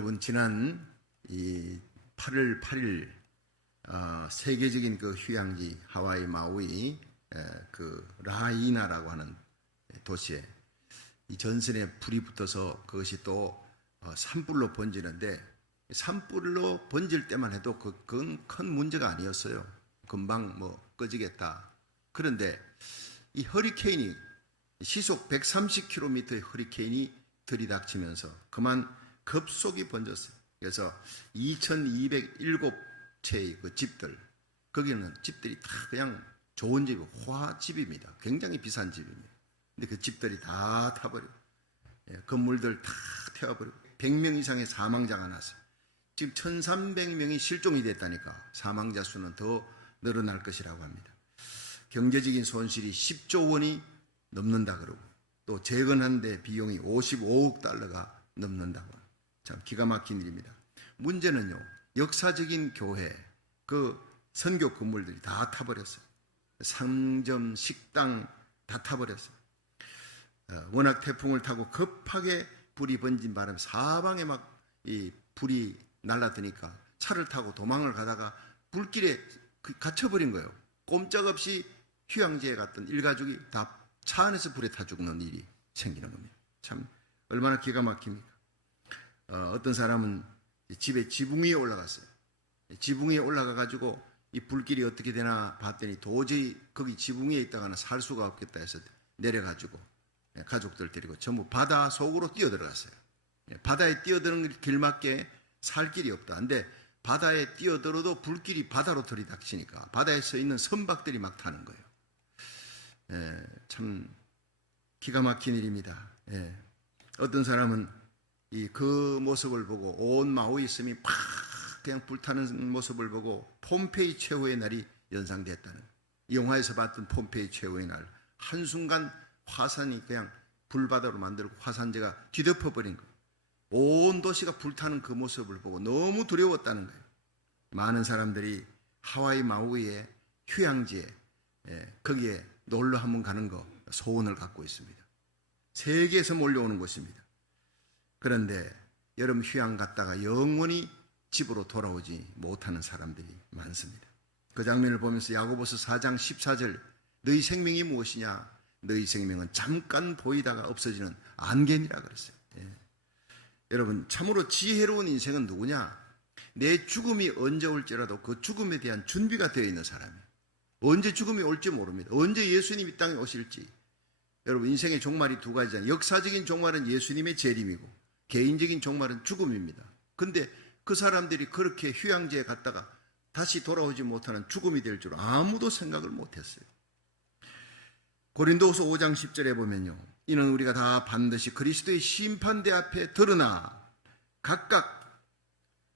여러분 지난 이 8월 8일 세계적인 그 휴양지 하와이 마우이 그 라하이나라고 하는 도시에 이 전선에 불이 붙어서 그것이 또 산불로 번지는데, 산불로 번질 때만 해도 그건 큰 문제가 아니었어요. 금방 꺼지겠다. 그런데 이 허리케인이 시속 130km의 허리케인이 들이닥치면서 그만 급속히 번졌어요. 그래서 2207채의 그 집들, 거기는 집들이 다 그냥 좋은 집, 화집입니다. 굉장히 비싼 집입니다. 근데 그 집들이 다 타버리고, 건물들 다 태워버리고 100명 이상의 사망자가 났어요. 지금 1300명이 실종이 됐다니까. 사망자 수는 더 늘어날 것이라고 합니다. 경제적인 손실이 10조 원이 넘는다 그러고, 또 재건한 데 비용이 55억 달러가 넘는다고. 참 기가 막힌 일입니다. 문제는요, 역사적인 교회 그 선교 건물들이 다 타버렸어요. 상점, 식당 다 타버렸어요. 워낙 태풍을 타고 급하게 불이 번진 바람에 사방에 막 이 불이 날라드니까 차를 타고 도망을 가다가 불길에 갇혀버린 거예요. 꼼짝없이 휴양지에 갔던 일가족이 다 차 안에서 불에 타 죽는 일이 생기는 겁니다. 참 얼마나 기가 막힙니까? 어떤 사람은 집에 지붕 위에 올라갔어요. 지붕 위에 올라가가지고 이 불길이 어떻게 되나 봤더니 도저히 거기 지붕 위에 있다가는 살 수가 없겠다 해서 내려가지고 가족들 데리고 전부 바다 속으로 뛰어들어갔어요. 바다에 뛰어드는 길밖에 살 길이 없다. 근데 바다에 뛰어들어도 불길이 바다로 들이닥치니까 바다에 서 있는 선박들이 막 타는 거예요. 참 기가 막힌 일입니다. 어떤 사람은 그 모습을 보고 온 마우이 섬이 팍 그냥 불타는 모습을 보고 폼페이 최후의 날이 연상됐다는, 영화에서 봤던 폼페이 최후의 날, 한순간 화산이 그냥 불바다로 만들고 화산재가 뒤덮어버린 거예요. 온 도시가 불타는 그 모습을 보고 너무 두려웠다는 거예요. 많은 사람들이 하와이 마우이의 휴양지에 거기에 놀러 한번 가는 거 소원을 갖고 있습니다. 세계에서 몰려오는 곳입니다. 그런데 여름 휴양 갔다가 영원히 집으로 돌아오지 못하는 사람들이 많습니다. 그 장면을 보면서 야고보서 4장 14절, 너희 생명이 무엇이냐? 너희 생명은 잠깐 보이다가 없어지는 안개니라 그랬어요. 여러분, 참으로 지혜로운 인생은 누구냐? 내 죽음이 언제 올지라도 그 죽음에 대한 준비가 되어 있는 사람이에요. 언제 죽음이 올지 모릅니다. 언제 예수님 이 땅에 오실지. 여러분, 인생의 종말이 두 가지잖아요. 역사적인 종말은 예수님의 재림이고 개인적인 종말은 죽음입니다. 근데 그 사람들이 그렇게 휴양지에 갔다가 다시 돌아오지 못하는 죽음이 될 줄 아무도 생각을 못했어요. 고린도후서 5장 10절에 보면요, 이는 우리가 다 반드시 그리스도의 심판대 앞에 드러나 각각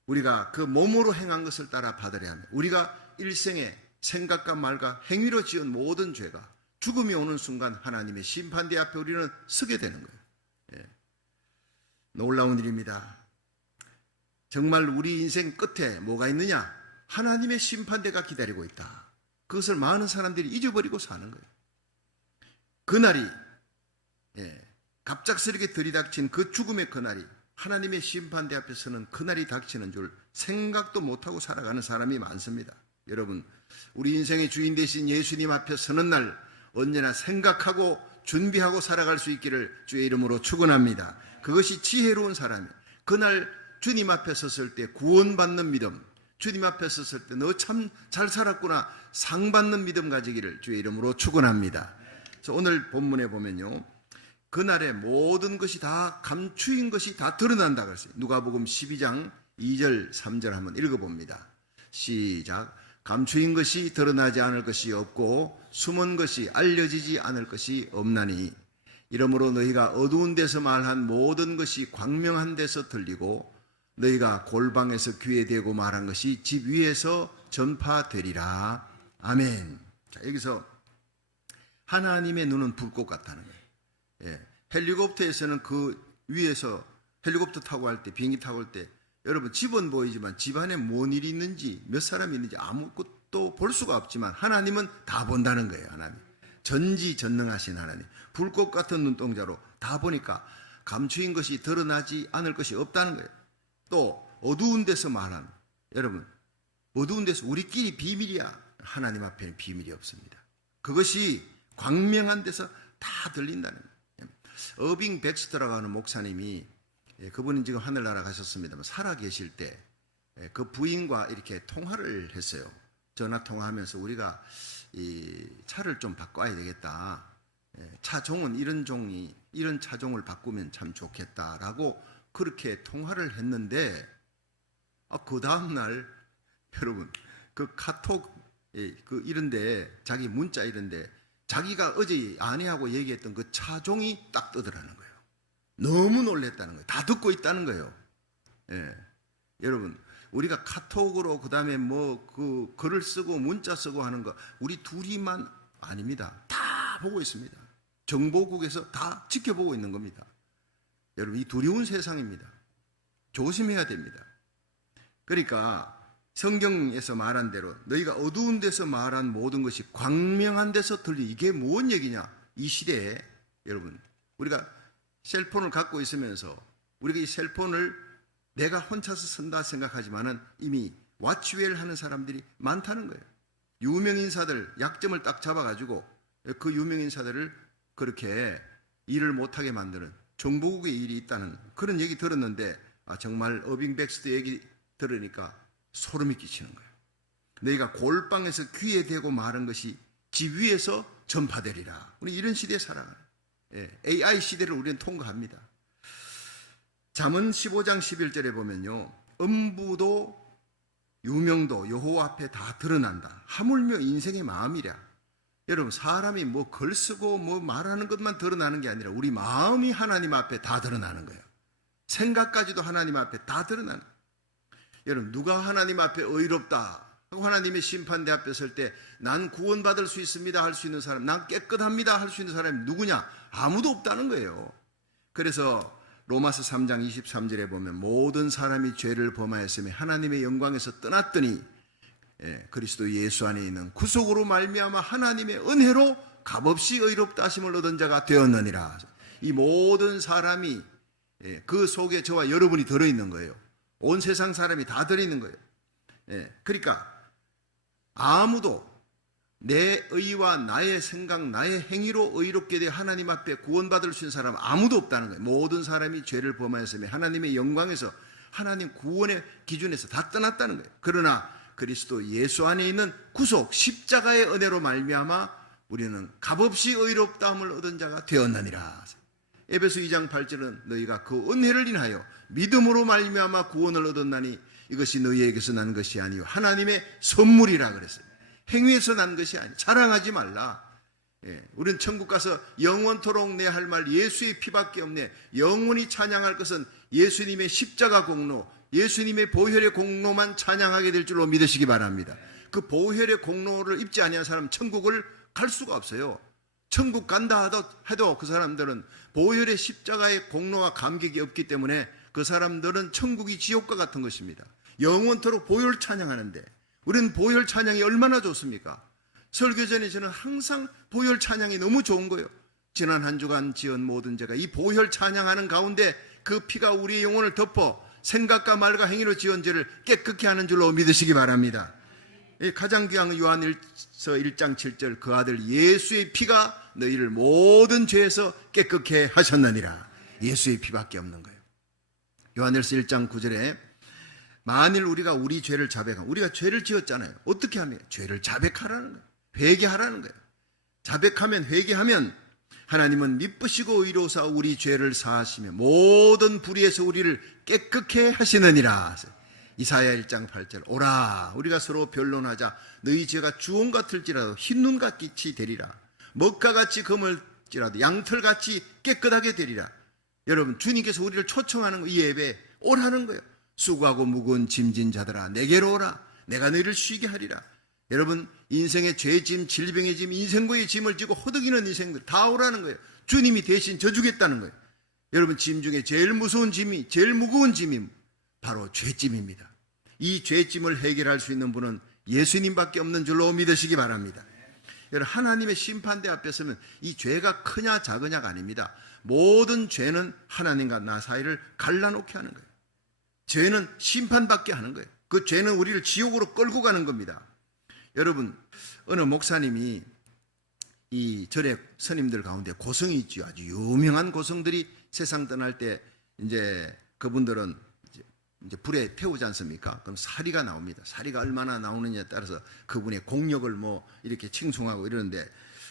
우리가 그 몸으로 행한 것을 따라 받으려 합니다. 우리가 일생에 생각과 말과 행위로 지은 모든 죄가 죽음이 오는 순간 하나님의 심판대 앞에 우리는 서게 되는 거예요. 놀라운 일입니다. 정말 우리 인생 끝에 뭐가 있느냐? 하나님의 심판대가 기다리고 있다. 그것을 많은 사람들이 잊어버리고 사는 거예요. 그날이, 갑작스럽게 들이닥친 그 죽음의 그날이, 하나님의 심판대 앞에 서는 그날이 닥치는 줄 생각도 못하고 살아가는 사람이 많습니다. 여러분, 우리 인생의 주인 되신 예수님 앞에 서는 날 언제나 생각하고 준비하고 살아갈 수 있기를 주의 이름으로 축원합니다. 그것이 지혜로운 사람이에요. 그날 주님 앞에 섰을 때 구원받는 믿음, 주님 앞에 섰을 때 너 참 잘 살았구나 상 받는 믿음 가지기를 주의 이름으로 축원합니다. 그래서 오늘 본문에 보면요, 그날에 모든 것이 다 감추인 것이 다 드러난다고 했어요. 누가복음 12장 2절 3절 한번 읽어봅니다. 시작. 감추인 것이 드러나지 않을 것이 없고 숨은 것이 알려지지 않을 것이 없나니 이러므로 너희가 어두운 데서 말한 모든 것이 광명한 데서 들리고 너희가 골방에서 귀에 대고 말한 것이 집 위에서 전파되리라. 아멘. 자, 여기서 하나님의 눈은 불꽃 같다는 거예요. 헬리콥터에서는 그 위에서 헬리콥터 타고 할 때, 비행기 타고 할 때 여러분 집은 보이지만 집 안에 뭔 일이 있는지 몇 사람이 있는지 아무것도 볼 수가 없지만 하나님은 다 본다는 거예요. 하나님 전지전능하신 하나님, 불꽃 같은 눈동자로 다 보니까 감추인 것이 드러나지 않을 것이 없다는 거예요. 또 어두운 데서 말한, 여러분 어두운 데서 우리끼리 비밀이야. 하나님 앞에는 비밀이 없습니다. 그것이 광명한 데서 다 들린다는 거예요. 어빙 백스터라고 하는 목사님이, 그분은 지금 하늘나라 가셨습니다만 살아 계실 때 그 부인과 이렇게 통화를 했어요. 전화 통화하면서 우리가 이 차를 좀 바꿔야 되겠다. 차종은 이런 차종을 바꾸면 참 좋겠다라고 그렇게 통화를 했는데, 그 다음날 여러분 그 카톡 이런데 자기 문자 이런데 자기가 어제 아내하고 얘기했던 그 차종이 딱 뜨더라는 거예요. 너무 놀랬다는 거예요. 다 듣고 있다는 거예요. 여러분 우리가 카톡으로 그다음에 그 글을 쓰고 문자 쓰고 하는 거 우리 둘이만 아닙니다. 다 보고 있습니다. 정보국에서 다 지켜보고 있는 겁니다. 여러분 이 두려운 세상입니다. 조심해야 됩니다. 그러니까 성경에서 말한 대로 너희가 어두운 데서 말한 모든 것이 광명한 데서 들리. 이게 뭔 얘기냐? 이 시대에 여러분 우리가 셀폰을 갖고 있으면서 우리가 이 셀폰을 내가 혼자서 쓴다 생각하지만은 이미 왓츠웰 하는 사람들이 많다는 거예요. 유명인사들 약점을 딱 잡아가지고 그 유명인사들을 그렇게 일을 못하게 만드는 정보국의 일이 있다는 그런 얘기 들었는데, 정말 어빙 백스터 얘기 들으니까 소름이 끼치는 거예요. 너희가 골방에서 귀에 대고 말한 것이 집 위에서 전파되리라. 우리 이런 시대에 살아가는, AI 시대를 우리는 통과합니다. 잠언 15장 11절에 보면요, 음부도 유명도 여호와 앞에 다 드러난다. 하물며 인생의 마음이랴. 여러분 사람이 글 쓰고 말하는 것만 드러나는 게 아니라 우리 마음이 하나님 앞에 다 드러나는 거예요. 생각까지도 하나님 앞에 다 드러나는 거예요. 여러분 누가 하나님 앞에 의롭다 하고 하나님의 심판대 앞에 설 때 난 구원받을 수 있습니다 할 수 있는 사람, 난 깨끗합니다 할 수 있는 사람이 누구냐? 아무도 없다는 거예요. 그래서 로마서 3장 23절에 보면 모든 사람이 죄를 범하였으며 하나님의 영광에서 떠났더니 그리스도 예수 안에 있는 구속으로 말미암아 하나님의 은혜로 값없이 의롭다 하심을 얻은 자가 되었느니라. 이 모든 사람이 그 속에 저와 여러분이 들어있는 거예요. 온 세상 사람이 다 들어있는 거예요. 그러니까 아무도 내 의와 나의 생각, 나의 행위로 의롭게 되어 하나님 앞에 구원받을 수 있는 사람 아무도 없다는 거예요. 모든 사람이 죄를 범하였으며 하나님의 영광에서 하나님 구원의 기준에서 다 떠났다는 거예요. 그러나 그리스도 예수 안에 있는 구속 십자가의 은혜로 말미암아 우리는 값없이 의롭다함을 얻은 자가 되었느니라. 에베소 2장 8절은 너희가 그 은혜를 인하여 믿음으로 말미암아 구원을 얻었나니 이것이 너희에게서 난 것이 아니요 하나님의 선물이라 그랬어요. 행위에서 난 것이 아니에요. 자랑하지 말라. 우리는 천국 가서 영원토록 내 할 말 예수의 피밖에 없네. 영원히 찬양할 것은 예수님의 십자가 공로, 예수님의 보혈의 공로만 찬양하게 될 줄로 믿으시기 바랍니다. 그 보혈의 공로를 입지 아니한 사람은 천국을 갈 수가 없어요. 천국 간다 해도 그 사람들은 보혈의 십자가의 공로와 감격이 없기 때문에 그 사람들은 천국이 지옥과 같은 것입니다. 영원토록 보혈 찬양하는데 우리는 보혈 찬양이 얼마나 좋습니까? 설교 전에 저는 항상 보혈 찬양이 너무 좋은 거예요. 지난 한 주간 지은 모든 죄가 이 보혈 찬양하는 가운데 그 피가 우리의 영혼을 덮어 생각과 말과 행위로 지은 죄를 깨끗게 하는 줄로 믿으시기 바랍니다. 가장 귀한 요한일서 1장 7절 그 아들 예수의 피가 너희를 모든 죄에서 깨끗게 하셨느니라. 예수의 피밖에 없는 거예요. 요한일서 1장 9절에 만일 우리가 우리 죄를 자백하면, 우리가 죄를 지었잖아요. 어떻게 하면? 죄를 자백하라는 거예요. 회개하라는 거예요. 자백하면, 회개하면 하나님은 미쁘시고 의로우사 우리 죄를 사하시며 모든 불의에서 우리를 깨끗게 하시느니라. 이사야 1장 8절 오라 우리가 서로 변론하자. 너희 죄가 주홍 같을지라도 흰눈같이 되리라. 먹가같이 검을지라도 양털같이 깨끗하게 되리라. 여러분 주님께서 우리를 초청하는 이 예배에 오라는 거예요. 수고하고 무거운 짐진 자들아 내게로 오라. 내가 너희를 쉬게 하리라. 여러분 인생의 죄짐, 질병의 짐, 인생고의 짐을 지고 허덕이는 인생들 다 오라는 거예요. 주님이 대신 져주겠다는 거예요. 여러분 짐 중에 제일 무서운 짐이, 제일 무거운 짐이 바로 죄짐입니다. 이 죄짐을 해결할 수 있는 분은 예수님밖에 없는 줄로 믿으시기 바랍니다. 여러분 하나님의 심판대 앞에 서면 이 죄가 크냐 작으냐가 아닙니다. 모든 죄는 하나님과 나 사이를 갈라놓게 하는 거예요. 죄는 심판받게 하는 거예요. 그 죄는 우리를 지옥으로 끌고 가는 겁니다. 여러분, 어느 목사님이 이 절의 스님들 가운데 고성이 있죠. 아주 유명한 고성들이 세상 떠날 때 이제 그분들은 이제 불에 태우지 않습니까? 그럼 사리가 나옵니다. 사리가 얼마나 나오느냐에 따라서 그분의 공력을 뭐 이렇게 칭송하고 이러는데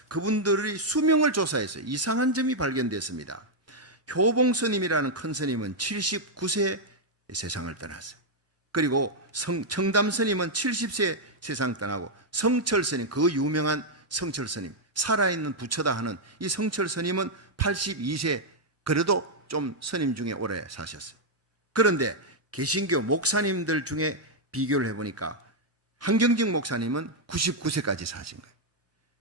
그분들의 수명을 조사해서 이상한 점이 발견됐습니다. 효봉 스님이라는 큰 스님은 79세 세상을 떠났어요. 그리고 청담 스님은 70세 세상 떠나고 성철 스님, 그 유명한 성철 스님, 살아있는 부처다 하는 이 성철 스님은 82세, 그래도 좀 스님 중에 오래 사셨어요. 그런데 개신교 목사님들 중에 비교를 해보니까 한경직 목사님은 99세까지 사신 거예요.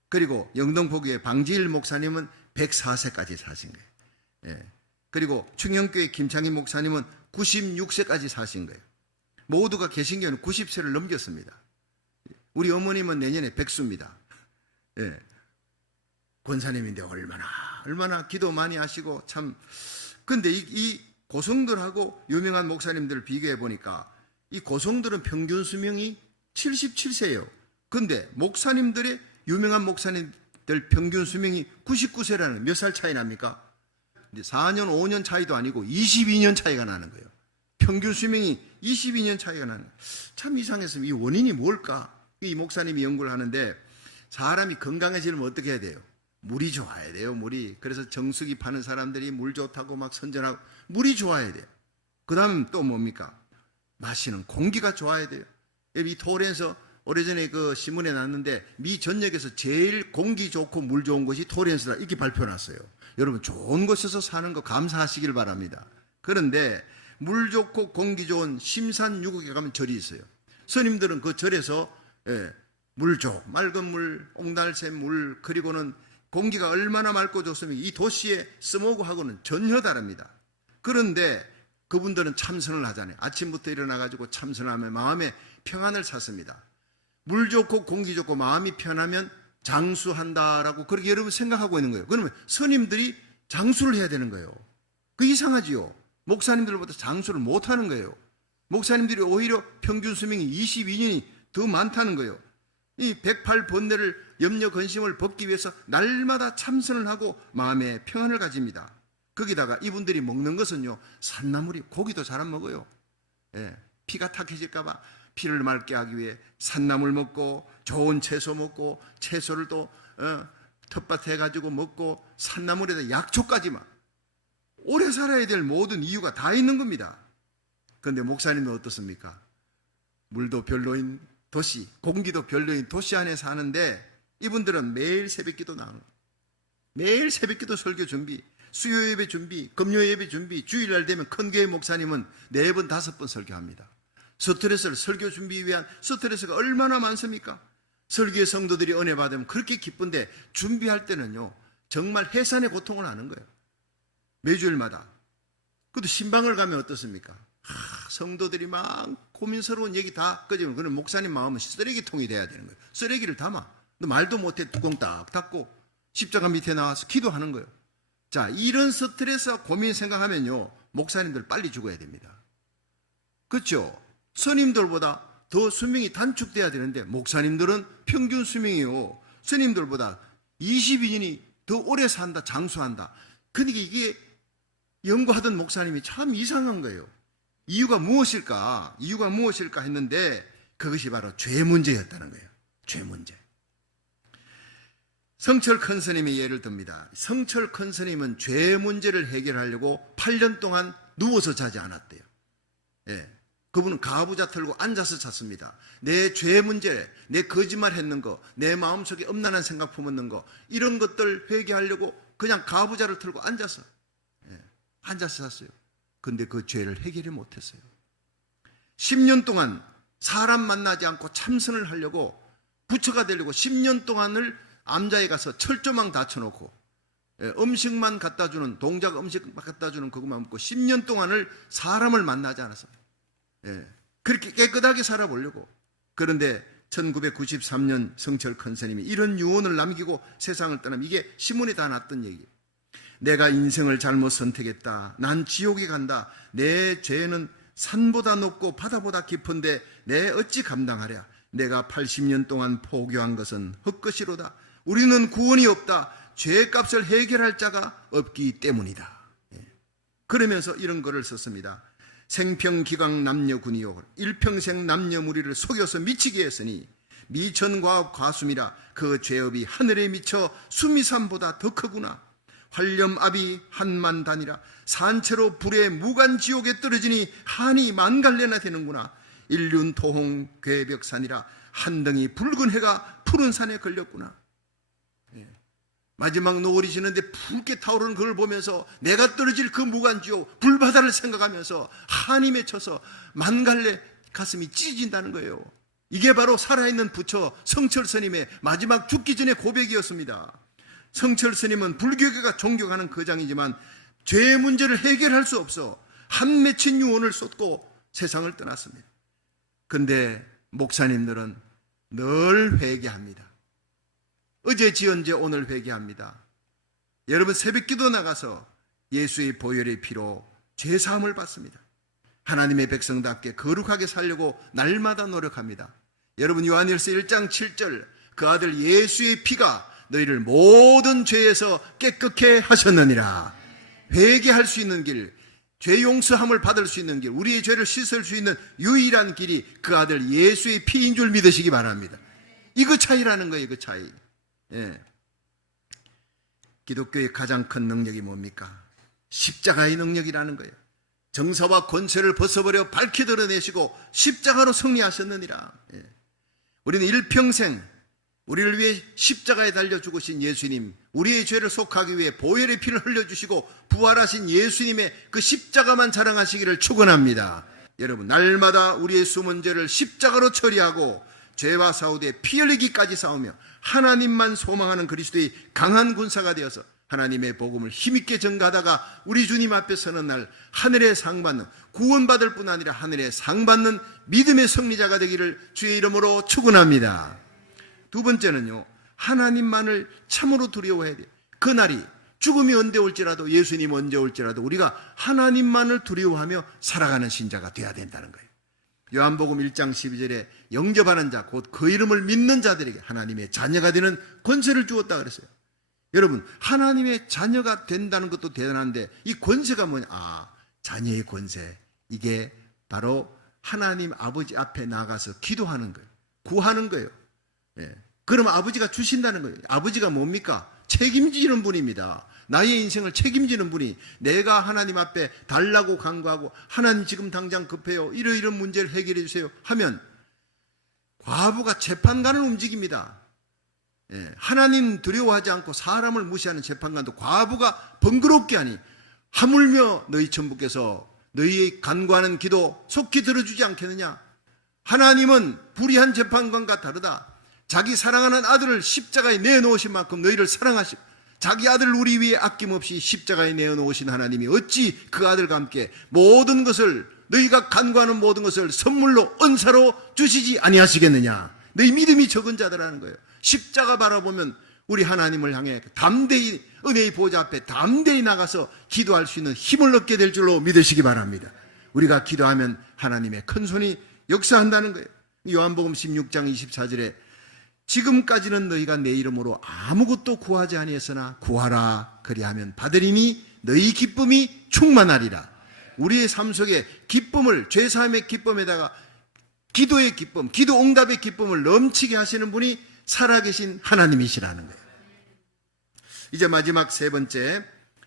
그리고 영등포교회 방지일 목사님은 104세까지 사신 거예요. 예. 그리고 충영교회 김창희 목사님은 96세까지 사신 거예요. 모두가 개신교는 90세를 넘겼습니다. 우리 어머님은 내년에 백수입니다. 예. 권사님인데 얼마나 기도 많이 하시고 참. 근데 이 고성들하고 유명한 목사님들을 비교해 보니까 이 고성들은 평균 수명이 77세예요. 근데 목사님들의 유명한 목사님들 평균 수명이 99세라는 몇 살 차이 납니까? 4년, 5년 차이도 아니고 22년 차이가 나는 거예요. 평균 수명이 22년 차이가 나는 거예요. 참 이상했습니다. 이 원인이 뭘까? 이 목사님이 연구를 하는데 사람이 건강해지려면 어떻게 해야 돼요? 물이 좋아야 돼요, 물이. 그래서 정수기 파는 사람들이 물 좋다고 막 선전하고 물이 좋아야 돼요. 그 다음 또 뭡니까? 마시는 공기가 좋아야 돼요. 이 토렌서 오래전에 그 신문에 났는데 미 전역에서 제일 공기 좋고 물 좋은 곳이 토렌스다 이렇게 발표났어요. 여러분 좋은 곳에서 사는 거 감사하시길 바랍니다. 그런데 물 좋고 공기 좋은 심산유국에 가면 절이 있어요. 스님들은 그 절에서 물 좋고 맑은 물, 옥날샘 물, 그리고는 공기가 얼마나 맑고 좋으면 이 도시의 스모그하고는 전혀 다릅니다. 그런데 그분들은 참선을 하잖아요. 아침부터 일어나가지고 참선하면 마음에 평안을 찾습니다. 물 좋고 공기 좋고 마음이 편하면 장수한다라고 그렇게 여러분 생각하고 있는 거예요. 그러면 스님들이 장수를 해야 되는 거예요. 그 이상하지요. 목사님들보다 장수를 못하는 거예요. 목사님들이 오히려 평균 수명이 22년이 더 많다는 거예요. 이 108번뇌를 염려 근심을 벗기 위해서 날마다 참선을 하고 마음의 평안을 가집니다. 거기다가 이분들이 먹는 것은요, 산나물이 고기도 잘 안 먹어요. 예, 피가 탁해질까봐 피를 맑게 하기 위해 산나물 먹고 좋은 채소 먹고 채소를 또 텃밭에 가지고 먹고 산나물에다 약초까지 막 오래 살아야 될 모든 이유가 다 있는 겁니다. 그런데 목사님은 어떻습니까? 물도 별로인 도시, 공기도 별로인 도시 안에 사는데 이분들은 매일 새벽기도 나오는 거예요. 매일 새벽기도 설교 준비, 수요 예배 준비, 금요 예배 준비, 주일날 되면 큰 교회 목사님은 4번, 5번 설교합니다. 스트레스를 설교 준비 위한 스트레스가 얼마나 많습니까? 설교의 성도들이 은혜 받으면 그렇게 기쁜데 준비할 때는요 정말 해산의 고통을 하는 거예요. 매주일마다. 그것도 신방을 가면 어떻습니까? 성도들이 막 고민스러운 얘기 다 꺼지면 그런 목사님 마음은 쓰레기통이 돼야 되는 거예요. 쓰레기를 담아. 너 말도 못해 뚜껑 딱 닫고 십자가 밑에 나와서 기도하는 거예요. 자, 이런 스트레스와 고민 생각하면요 목사님들 빨리 죽어야 됩니다. 그렇죠? 스님들보다 더 수명이 단축돼야 되는데 목사님들은 평균 수명이요 스님들보다 22년이 더 오래 산다, 장수한다. 그러니까 이게 연구하던 목사님이 참 이상한 거예요. 이유가 무엇일까? 이유가 무엇일까 했는데 그것이 바로 죄 문제였다는 거예요. 죄 문제. 성철 큰 스님의 예를 듭니다. 성철 큰 스님은 죄 문제를 해결하려고 8년 동안 누워서 자지 않았대요. 예. 그분은 가부좌 틀고 앉아서 잤습니다. 내 죄 문제, 내 거짓말 했는 거, 내 마음속에 엄난한 생각 품었는 거 이런 것들 회개하려고 그냥 가부좌를 틀고 앉아서 앉아서 잤어요. 근데 그 죄를 해결을 못했어요. 10년 동안 사람 만나지 않고 참선을 하려고 부처가 되려고 10년 동안을 암자에 가서 철조망 닫혀놓고 음식만 갖다 주는 동작 음식 갖다 주는 그것만 먹고 10년 동안을 사람을 만나지 않았어요. 그렇게 깨끗하게 살아보려고. 그런데 1993년 성철 큰 스님이 이런 유언을 남기고 세상을 떠나면 이게 신문에 다 났던 얘기예요. 내가 인생을 잘못 선택했다. 난 지옥에 간다. 내 죄는 산보다 높고 바다보다 깊은데 내 어찌 감당하랴. 내가 80년 동안 포교한 것은 헛것이로다. 우리는 구원이 없다. 죄값을 해결할 자가 없기 때문이다. 그러면서 이런 글을 썼습니다. 생평기강 남녀군이요 일평생 남녀무리를 속여서 미치게 했으니 미천과업 과수미라. 그 죄업이 하늘에 미쳐 수미산보다 더 크구나. 활렴압이 한만단이라. 산채로 불에 무간지옥에 떨어지니 한이 만갈래나 되는구나. 일륜토홍 괴벽산이라. 한 덩이 붉은 해가 푸른 산에 걸렸구나. 마지막 노을이 지는데 붉게 타오르는 그걸 보면서 내가 떨어질 그 무간지옥 불바다를 생각하면서 한이 맺혀서 만갈래 가슴이 찢어진다는 거예요. 이게 바로 살아있는 부처 성철스님의 마지막 죽기 전의 고백이었습니다. 성철스님은 불교계가 존경하는 거장이지만 죄의 문제를 해결할 수 없어 한 맺힌 유언을 쏟고 세상을 떠났습니다. 그런데 목사님들은 늘 회개합니다. 어제 지언제 오늘 회개합니다. 여러분 새벽기도 나가서 예수의 보혈의 피로 죄사함을 받습니다. 하나님의 백성답게 거룩하게 살려고 날마다 노력합니다. 여러분 요한일서 1장 7절 그 아들 예수의 피가 너희를 모든 죄에서 깨끗게 하셨느니라. 회개할 수 있는 길, 죄 용서함을 받을 수 있는 길, 우리의 죄를 씻을 수 있는 유일한 길이 그 아들 예수의 피인 줄 믿으시기 바랍니다. 이거 차이라는 거예요. 이거 차이. 기독교의 가장 큰 능력이 뭡니까? 십자가의 능력이라는 거예요. 정사와 권세를 벗어버려 밝히 드러내시고 십자가로 승리하셨느니라. 우리는 일평생 우리를 위해 십자가에 달려 죽으신 예수님, 우리의 죄를 속하기 위해 보혈의 피를 흘려주시고 부활하신 예수님의 그 십자가만 자랑하시기를 축원합니다. 여러분 날마다 우리의 숨은 죄를 십자가로 처리하고 죄와 싸우되 피 흘리기까지 싸우며 하나님만 소망하는 그리스도의 강한 군사가 되어서 하나님의 복음을 힘있게 전가하다가 우리 주님 앞에 서는 날 하늘의 상 받는, 구원받을 뿐 아니라 하늘의 상 받는 믿음의 승리자가 되기를 주의 이름으로 축원합니다. 두 번째는요, 하나님만을 참으로 두려워해야 돼요. 그날이 죽음이 언제 올지라도, 예수님 언제 올지라도 우리가 하나님만을 두려워하며 살아가는 신자가 돼야 된다는 거예요. 요한복음 1장 12절에 영접하는 자, 곧 그 이름을 믿는 자들에게 하나님의 자녀가 되는 권세를 주었다 그랬어요. 여러분 하나님의 자녀가 된다는 것도 대단한데 이 권세가 뭐냐? 자녀의 권세. 이게 바로 하나님 아버지 앞에 나가서 기도하는 거예요. 구하는 거예요. 그러면 아버지가 주신다는 거예요. 아버지가 뭡니까? 책임지는 분입니다. 나의 인생을 책임지는 분이, 내가 하나님 앞에 달라고 간구하고 하나님 지금 당장 급해요, 이런 문제를 해결해 주세요 하면 과부가 재판관을 움직입니다. 하나님 두려워하지 않고 사람을 무시하는 재판관도 과부가 번거롭게 하니 하물며 너희 천부께서 너희의 간구하는 기도 속히 들어주지 않겠느냐. 하나님은 불의한 재판관과 다르다. 자기 사랑하는 아들을 십자가에 내놓으신 만큼 너희를 사랑하시고 자기 아들을 우리 위해 아낌없이 십자가에 내어놓으신 하나님이 어찌 그 아들과 함께 모든 것을, 너희가 간구하는 모든 것을 선물로 은사로 주시지 아니하시겠느냐. 너희 믿음이 적은 자들하는 거예요. 십자가 바라보면 우리 하나님을 향해 담대히 은혜의 보좌 앞에 담대히 나가서 기도할 수 있는 힘을 얻게 될 줄로 믿으시기 바랍니다. 우리가 기도하면 하나님의 큰 손이 역사한다는 거예요. 요한복음 16장 24절에 지금까지는 너희가 내 이름으로 아무것도 구하지 아니했으나 구하라 그리하면 받으리니 너희 기쁨이 충만하리라. 우리의 삶 속에 기쁨을, 죄사함의 기쁨에다가 기도의 기쁨, 기도 응답의 기쁨을 넘치게 하시는 분이 살아계신 하나님이시라는 거예요. 이제 마지막 세 번째,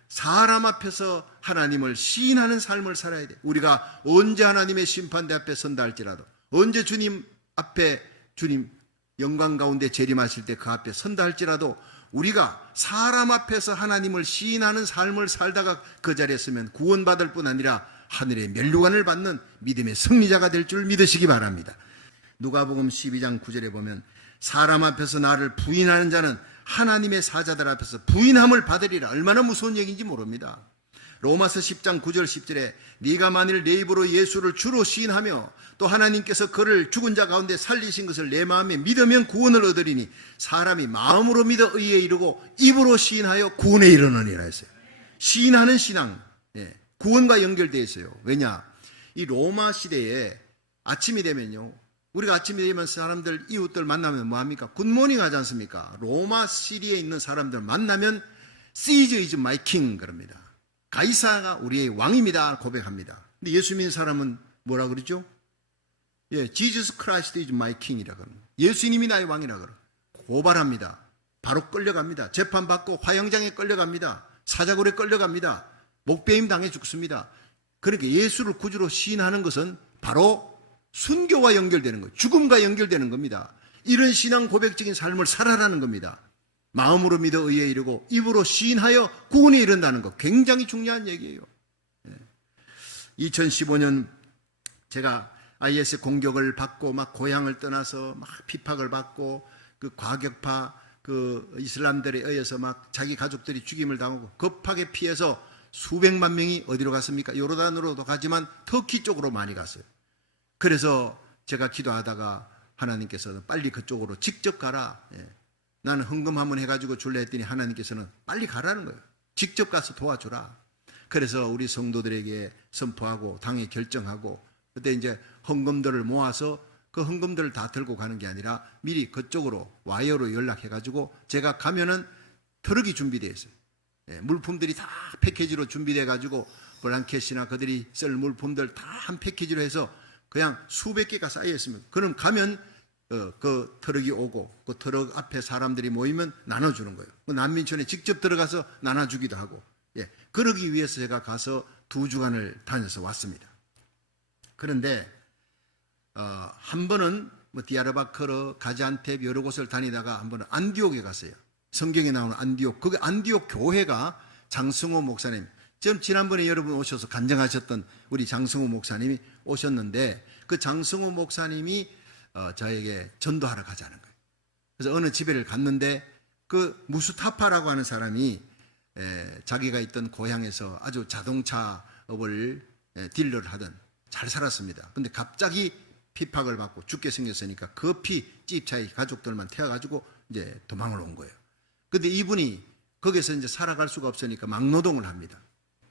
사람 앞에서 하나님을 시인하는 삶을 살아야 돼요. 우리가 언제 하나님의 심판대 앞에 선다 할지라도, 언제 주님 앞에, 주님 영광 가운데 재림하실 때 그 앞에 선다 할지라도 우리가 사람 앞에서 하나님을 시인하는 삶을 살다가 그 자리에 서면 구원받을 뿐 아니라 하늘의 면류관을 받는 믿음의 승리자가 될 줄 믿으시기 바랍니다. 누가복음 12장 9절에 보면 사람 앞에서 나를 부인하는 자는 하나님의 사자들 앞에서 부인함을 받으리라. 얼마나 무서운 얘기인지 모릅니다. 로마서 10장 9절 10절에 네가 만일 내 입으로 예수를 주로 시인하며 또 하나님께서 그를 죽은 자 가운데 살리신 것을 내 마음에 믿으면 구원을 얻으리니 사람이 마음으로 믿어 의에 이르고 입으로 시인하여 구원에 이르느니라 했어요. 시인하는 신앙, 구원과 연결되어 있어요. 왜냐? 이 로마 시대에 아침이 되면요, 우리가 아침이 되면 사람들, 이웃들 만나면 뭐합니까? 굿모닝 하지 않습니까? 로마 시리에 있는 사람들 만나면 Caesar is my king 그럽니다. 가이사가 우리의 왕입니다 고백합니다. 근데 예수 믿는 사람은 뭐라 그러죠? 예, Jesus Christ is my king이라고 합니다. 예수님이 나의 왕이라고 그래요. 고발합니다. 바로 끌려갑니다. 재판받고 화형장에 끌려갑니다. 사자굴에 끌려갑니다. 목배임 당해 죽습니다. 그러니까 예수를 구주로 시인하는 것은 바로 순교와 연결되는 거예요. 죽음과 연결되는 겁니다. 이런 신앙 고백적인 삶을 살아라는 겁니다. 마음으로 믿어 의에 이르고 입으로 시인하여 구원에 이른다는 거 굉장히 중요한 얘기예요. 2015년 제가 IS 공격을 받고 막 고향을 떠나서 막 핍박을 받고 그 과격파 그 이슬람들에 의해서 막 자기 가족들이 죽임을 당하고 급하게 피해서 수백만 명이 어디로 갔습니까? 요르단으로도 가지만 터키 쪽으로 많이 갔어요. 그래서 제가 기도하다가 하나님께서는 빨리 그쪽으로 직접 가라. 나는 헌금 한번 해가지고 줄래 했더니 하나님께서는 빨리 가라는 거예요. 직접 가서 도와주라. 그래서 우리 성도들에게 선포하고 당에 결정하고 그때 이제 헌금들을 모아서 그 헌금들을 다 들고 가는 게 아니라 미리 그쪽으로 와이어로 연락해가지고 제가 가면은 트럭이 준비되어 있어요. 물품들이 다 패키지로 준비돼가지고 블랑켓이나 그들이 쓸 물품들 다 한 패키지로 해서 그냥 수백 개가 쌓여 있습니다. 그럼 가면 그 트럭이 오고 그 트럭 앞에 사람들이 모이면 나눠주는 거예요. 그 난민촌에 직접 들어가서 나눠주기도 하고, 그러기 위해서 제가 가서 2주간을 다녀서 왔습니다. 그런데 한 번은 뭐 디아르바크르, 가지안텝 여러 곳을 다니다가 한 번은 안디옥에 갔어요. 성경에 나오는 안디옥. 그 안디옥 교회가 장승호 목사님, 지난번에 여러분 오셔서 간증하셨던 우리 장승호 목사님이 오셨는데 그 장승호 목사님이 저에게 전도하러 가자는 거예요. 그래서 어느 집에를 갔는데 그 무스타파라고 하는 사람이 자기가 있던 고향에서 아주 자동차업을 딜러를 하던 잘 살았습니다. 근데 갑자기 핍박을 받고 죽게 생겼으니까 급히 집차에 가족들만 태워가지고 이제 도망을 온 거예요. 근데 이분이 거기서 이제 살아갈 수가 없으니까 막노동을 합니다.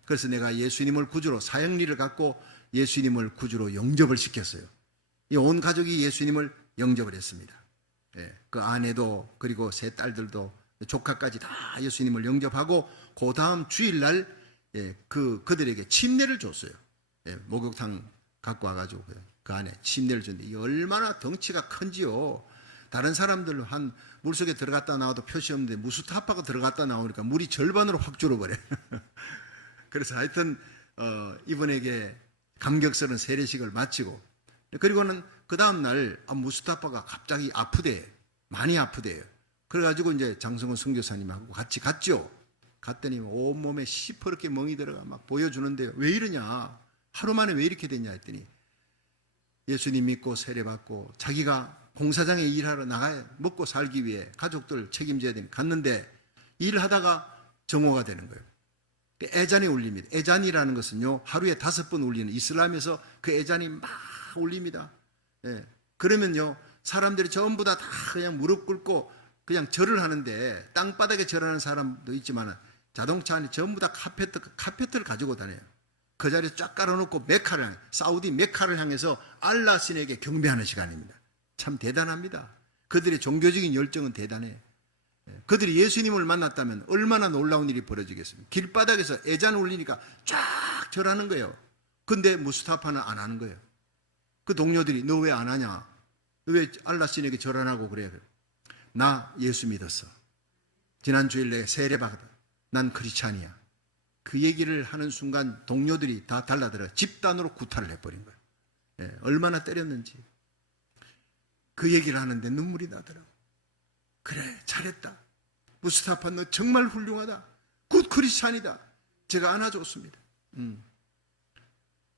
그래서 내가 예수님을 구주로 사형리를 갖고 예수님을 구주로 영접을 시켰어요. 이 온 가족이 예수님을 영접을 했습니다. 그 아내도 그리고 세 딸들도 조카까지 다 예수님을 영접하고 그 다음 주일날 그들에게 침례를 줬어요. 목욕탕 갖고 와가지고 그 안에 침례를 줬는데 이게 얼마나 덩치가 큰지요. 다른 사람들로 한 물속에 들어갔다 나와도 표시 없는데 무스타파가 들어갔다 나오니까 물이 절반으로 확 줄어버려요. 그래서 하여튼 이분에게 감격스러운 세례식을 마치고 그리고는 그 다음날 무스타파가 갑자기 아프대요. 많이 아프대요. 그래가지고 이제 장성훈 선교사님하고 같이 갔죠. 갔더니 온몸에 시퍼렇게 멍이 들어가 막 보여주는데요. 왜 이러냐? 하루 만에 왜 이렇게 됐냐 했더니 예수님 믿고 세례받고 자기가 공사장에 일하러 나가야 먹고 살기 위해 가족들 책임져야 되니 갔는데 일하다가 정오가 되는 거예요. 애잔이 울립니다. 애잔이라는 것은요 하루에 5번 울리는 이슬람에서 그 애잔이 막 울립니다. 그러면요 사람들이 전부 다 그냥 무릎 꿇고 그냥 절을 하는데 땅바닥에 절하는 사람도 있지만 자동차 안에 전부 다 카페트를 가지고 다녀요. 그 자리에 쫙 깔아놓고 메카를 향해 사우디 메카를 향해서 알라 신에게 경배하는 시간입니다. 참 대단합니다. 그들의 종교적인 열정은 대단해요. 그들이 예수님을 만났다면 얼마나 놀라운 일이 벌어지겠습니까? 길바닥에서 애잔 울리니까 쫙 절하는 거예요. 근데 무스타파는 안 하는 거예요. 그 동료들이 너 왜 안 하냐? 왜 알라 신에게 절 안 하고 그래? 나 예수 믿었어. 지난 주일 내에 세례받았다. 난 크리스찬이야. 그 얘기를 하는 순간 동료들이 다 달라들어 집단으로 구타를 해버린 거예요. 얼마나 때렸는지. 그 얘기를 하는데 눈물이 나더라고. 그래 잘했다. 무스타파 너 정말 훌륭하다. 굿 크리스찬이다. 제가 안아줬습니다.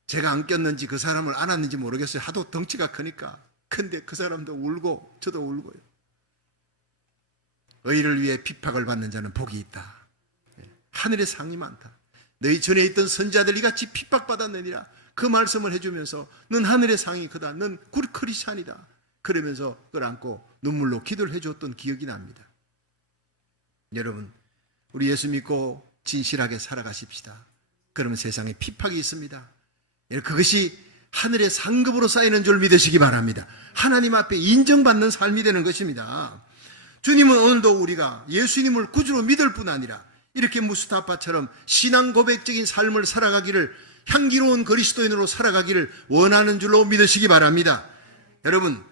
제가 안 꼈는지 그 사람을 안았는지 모르겠어요. 하도 덩치가 크니까. 근데 그 사람도 울고 저도 울고요. 의를 위해 핍박을 받는 자는 복이 있다. 하늘의 상이 많다. 너희 전에 있던 선자들 이같이 핍박받았느니라. 그 말씀을 해주면서 넌 하늘의 상이 크다. 넌 굿 크리스찬이다. 그러면서 끌어안고 눈물로 기도를 해줬던 기억이 납니다. 여러분 우리 예수 믿고 진실하게 살아가십시다. 그러면 세상에 핍박이 있습니다. 그것이 하늘의 상급으로 쌓이는 줄 믿으시기 바랍니다. 하나님 앞에 인정받는 삶이 되는 것입니다. 주님은 오늘도 우리가 예수님을 구주로 믿을 뿐 아니라 이렇게 무스타파처럼 신앙 고백적인 삶을 살아가기를, 향기로운 그리스도인으로 살아가기를 원하는 줄로 믿으시기 바랍니다. 여러분,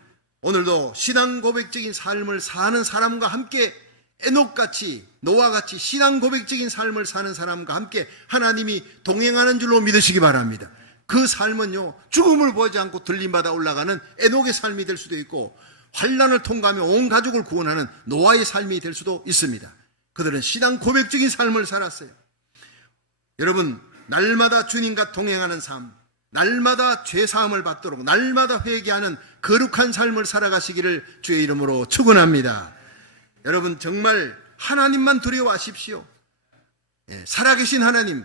오늘도 신앙 고백적인 삶을 사는 사람과 함께, 에녹같이, 노아같이 신앙 고백적인 삶을 사는 사람과 함께 하나님이 동행하는 줄로 믿으시기 바랍니다. 그 삶은요, 죽음을 보지 않고 들림받아 올라가는 에녹의 삶이 될 수도 있고, 환난을 통과하며 온 가족을 구원하는 노아의 삶이 될 수도 있습니다. 그들은 신앙 고백적인 삶을 살았어요. 여러분, 날마다 주님과 동행하는 삶, 날마다 죄사함을 받도록 날마다 회개하는 거룩한 삶을 살아가시기를 주의 이름으로 축원합니다. 여러분, 정말 하나님만 두려워하십시오. 살아계신 하나님,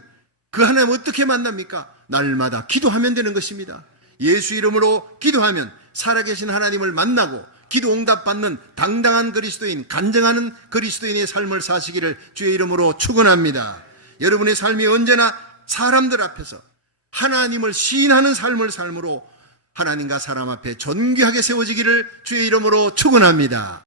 그 하나님 어떻게 만납니까? 날마다 기도하면 되는 것입니다. 예수 이름으로 기도하면 살아계신 하나님을 만나고 기도 응답받는 당당한 그리스도인, 간증하는 그리스도인의 삶을 사시기를 주의 이름으로 축원합니다. 여러분의 삶이 언제나 사람들 앞에서 하나님을 시인하는 삶을 삶으로 하나님과 사람 앞에 존귀하게 세워지기를 주의 이름으로 축원합니다.